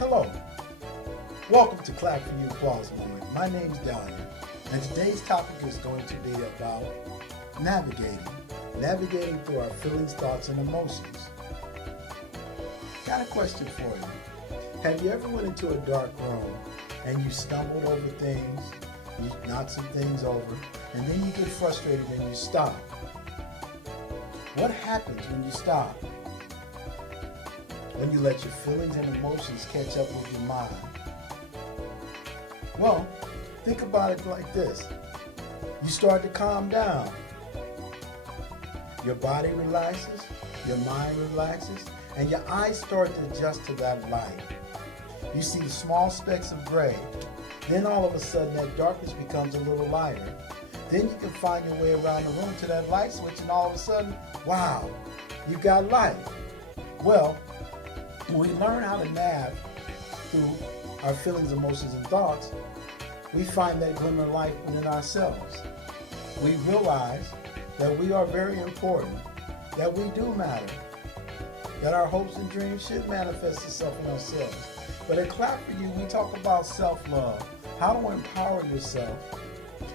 Hello, welcome to Clap for You Applause Moment. My name's Daniel, and today's topic is going to be about navigating through our feelings, thoughts, and emotions. Got a question for you. Have you ever went into a dark room and you stumbled over things, you knocked some things over, and then you get frustrated and you stop? What happens when you stop? When you let your feelings and emotions catch up with your mind? Well, think about it like this. You start to calm down. Your body relaxes, your mind relaxes, and your eyes start to adjust to that light. You see the small specks of gray. Then all of a sudden that darkness becomes a little lighter. Then you can find your way around the room to that light switch, and all of a sudden, wow, you got light. Well, when we learn how to nav through our feelings, emotions, and thoughts, we find that glimmer of light within ourselves. We realize that we are very important, that we do matter, that our hopes and dreams should manifest itself in ourselves. But at Clap for You, we talk about self-love, how to empower yourself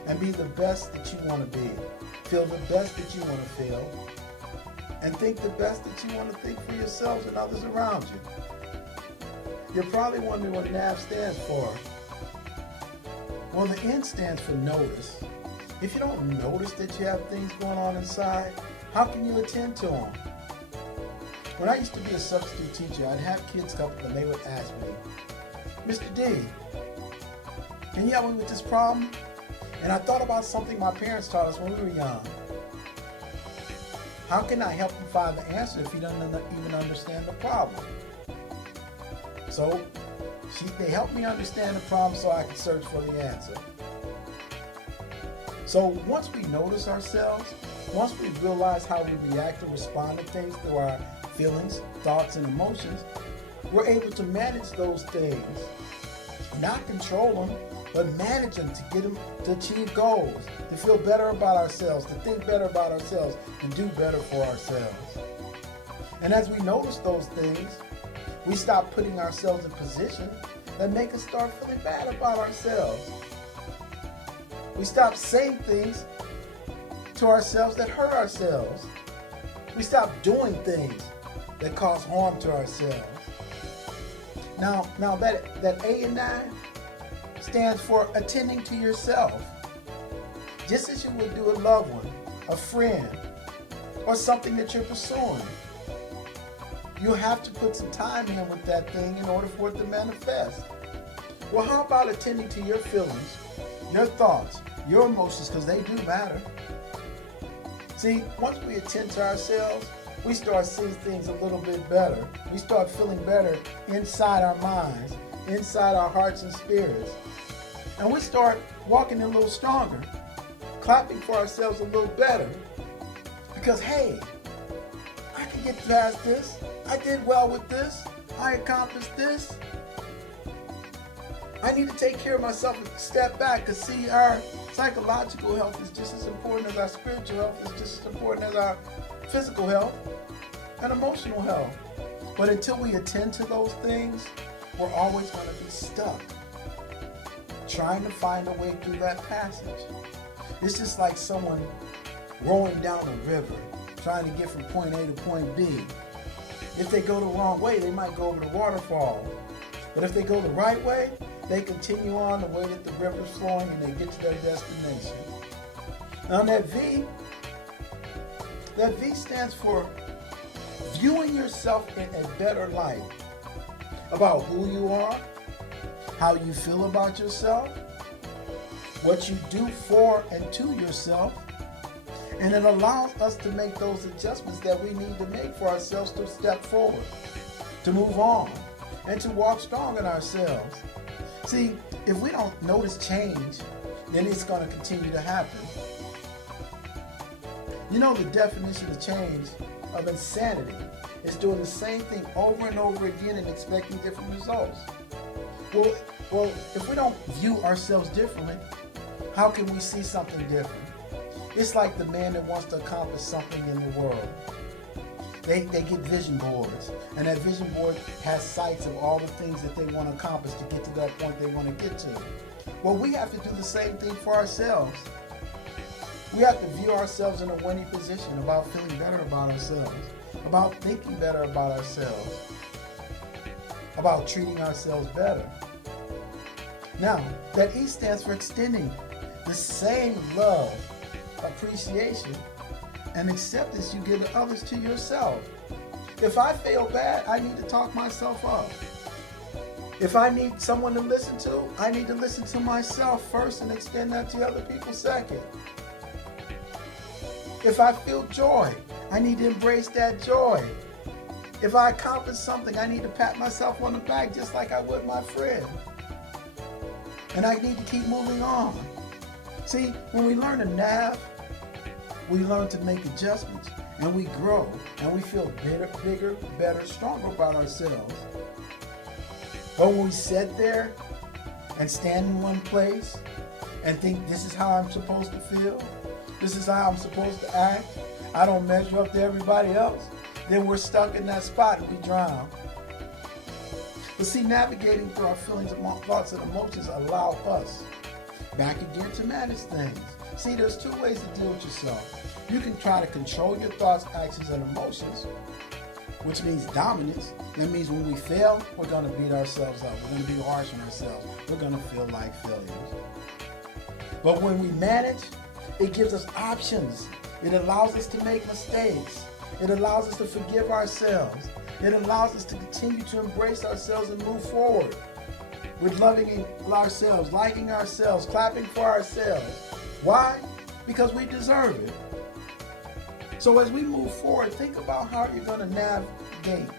and be the best that you want to be, feel the best that you want to feel, and think the best that you want to think for yourselves and others around you. You're probably wondering what NAV stands for. Well, the N stands for notice. If you don't notice that you have things going on inside, how can you attend to them? When I used to be a substitute teacher, I'd have kids come up and they would ask me, Mr. D, can you help me with this problem? And I thought about something my parents taught us when we were young. How can I help you find the answer if you don't even understand the problem? So they helped me understand the problem so I could search for the answer. So once we notice ourselves, once we realize how we react and respond to things through our feelings, thoughts, and emotions, we're able to manage those things. Not control them, but manage them to get them to achieve goals, to feel better about ourselves, to think better about ourselves, and do better for ourselves. And as we notice those things, we stop putting ourselves in positions that make us start feeling bad about ourselves. We stop saying things to ourselves that hurt ourselves. We stop doing things that cause harm to ourselves. Now that A and I stands for attending to yourself. Just as you would do a loved one, a friend, or something that you're pursuing. You have to put some time in with that thing in order for it to manifest. Well, how about attending to your feelings, your thoughts, your emotions, because they do matter. See, once we attend to ourselves, we start seeing things a little bit better. We start feeling better inside our minds, inside our hearts and spirits. And we start walking a little stronger, clapping for ourselves a little better. Because, hey, I can get past this. I did well with this. I accomplished this. I need to take care of myself and step back, because see, our psychological health is just as important as our spiritual health, is just as important as our physical health and emotional health. But until we attend to those things, we're always going to be stuck, trying to find a way through that passage. It's just like someone rowing down a river, trying to get from point A to point B. If they go the wrong way, they might go over the waterfall. But if they go the right way, they continue on the way that the river's flowing and they get to their destination. Now that V stands for viewing yourself in a better light about who you are, how you feel about yourself, what you do for and to yourself, and it allows us to make those adjustments that we need to make for ourselves to step forward, to move on, and to walk strong in ourselves. See, if we don't notice change, then it's going to continue to happen. You know, the definition of change, of insanity, is doing the same thing over and over again and expecting different results. Well, if we don't view ourselves differently, how can we see something different? It's like the man that wants to accomplish something in the world. They get vision boards, and that vision board has sights of all the things that they want to accomplish to get to that point they want to get to. Well, we have to do the same thing for ourselves. We have to view ourselves in a winning position about feeling better about ourselves, about thinking better about ourselves, about treating ourselves better. Now, that E stands for extending the same love, appreciation, and acceptance you give to others to yourself. If I feel bad, I need to talk myself up. If I need someone to listen to, I need to listen to myself first and extend that to other people second. If I feel joy, I need to embrace that joy. If I accomplish something, I need to pat myself on the back just like I would my friend. And I need to keep moving on. See, when we learn to nav, we learn to make adjustments, and we grow, and we feel bigger, better, stronger about ourselves. But when we sit there and stand in one place and think this is how I'm supposed to feel, this is how I'm supposed to act, I don't measure up to everybody else, then we're stuck in that spot and we drown. But see, navigating through our feelings, thoughts, and emotions allow us back again to manage things. See, there's two ways to deal with yourself. You can try to control your thoughts, actions, and emotions, which means dominance. That means when we fail, we're going to beat ourselves up. We're going to be harsh on ourselves. We're going to feel like failures. But when we manage, it gives us options. It allows us to make mistakes. It allows us to forgive ourselves. It allows us to continue to embrace ourselves and move forward with loving ourselves, liking ourselves, clapping for ourselves. Why? Because we deserve it. So as we move forward, think about how you're going to navigate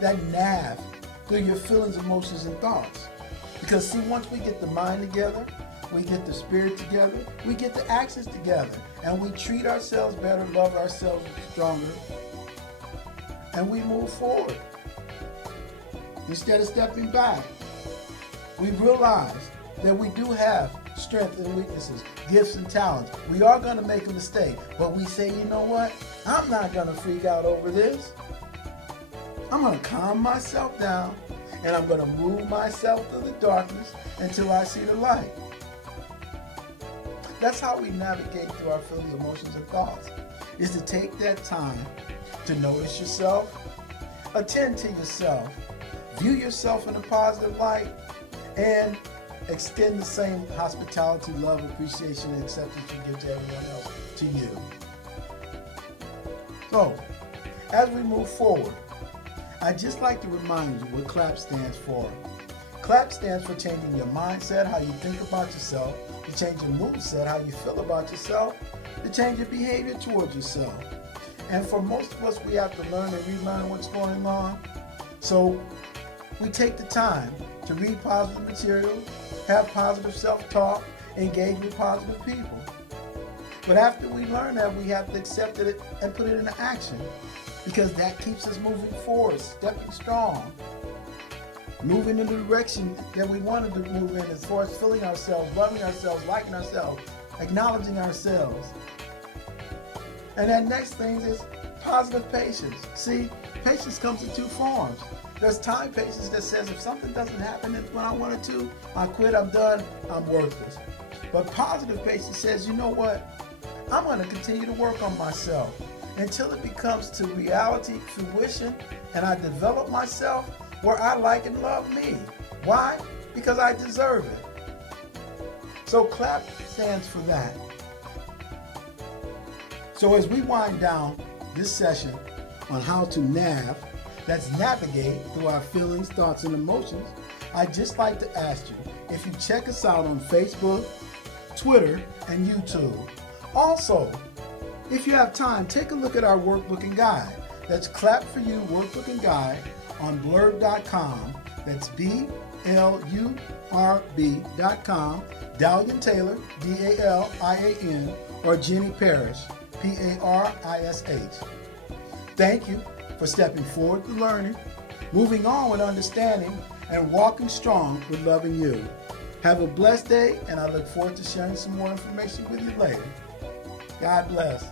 that nav through your feelings, emotions, and thoughts. Because see, once we get the mind together, we get the spirit together, we get the actions together, and we treat ourselves better, love ourselves stronger, and we move forward. Instead of stepping back, we realize that we do have strengths and weaknesses, gifts and talents. We are going to make a mistake, but we say, you know what? I'm not going to freak out over this. I'm going to calm myself down, and I'm going to move myself through the darkness until I see the light. That's how we navigate through our feelings, emotions, and thoughts, is to take that time to notice yourself, attend to yourself, view yourself in a positive light, and extend the same hospitality, love, appreciation, and acceptance you give to everyone else to you. So, as we move forward, I'd just like to remind you what C.L.A.P.P stands for. C.L.A.P.P stands for changing your mindset, how you think about yourself, to change your moveset, how you feel about yourself, to change your behavior towards yourself. And for most of us, we have to learn and relearn what's going on. So we take the time to read positive material, have positive self-talk, engage with positive people. But after we learn that, we have to accept it and put it into action, because that keeps us moving forward, stepping strong, moving in the direction that we wanted to move in, as far as feeling ourselves, loving ourselves, liking ourselves, acknowledging ourselves. And that next thing is positive patience. See, patience comes in two forms. There's time patience that says if something doesn't happen when I wanted to, I quit, I'm done, I'm worthless. But positive patience says, you know what? I'm going to continue to work on myself until it becomes to reality, fruition, and I develop myself where I like and love me. Why? Because I deserve it. So C.L.A.P.P stands for that. So as we wind down this session on how to navigate through our feelings, thoughts, and emotions, I'd just like to ask you if you check us out on Facebook, Twitter, and YouTube. Also, if you have time, take a look at our workbook and guide. That's C.L.A.P.P for You Workbook and Guide on blurb.com. That's BLURB.com. Dalian Taylor, DALIAN, or Jenny Parrish, PARISH. Thank you for stepping forward to learning, moving on with understanding, and walking strong with loving you. Have a blessed day, and I look forward to sharing some more information with you later. God bless.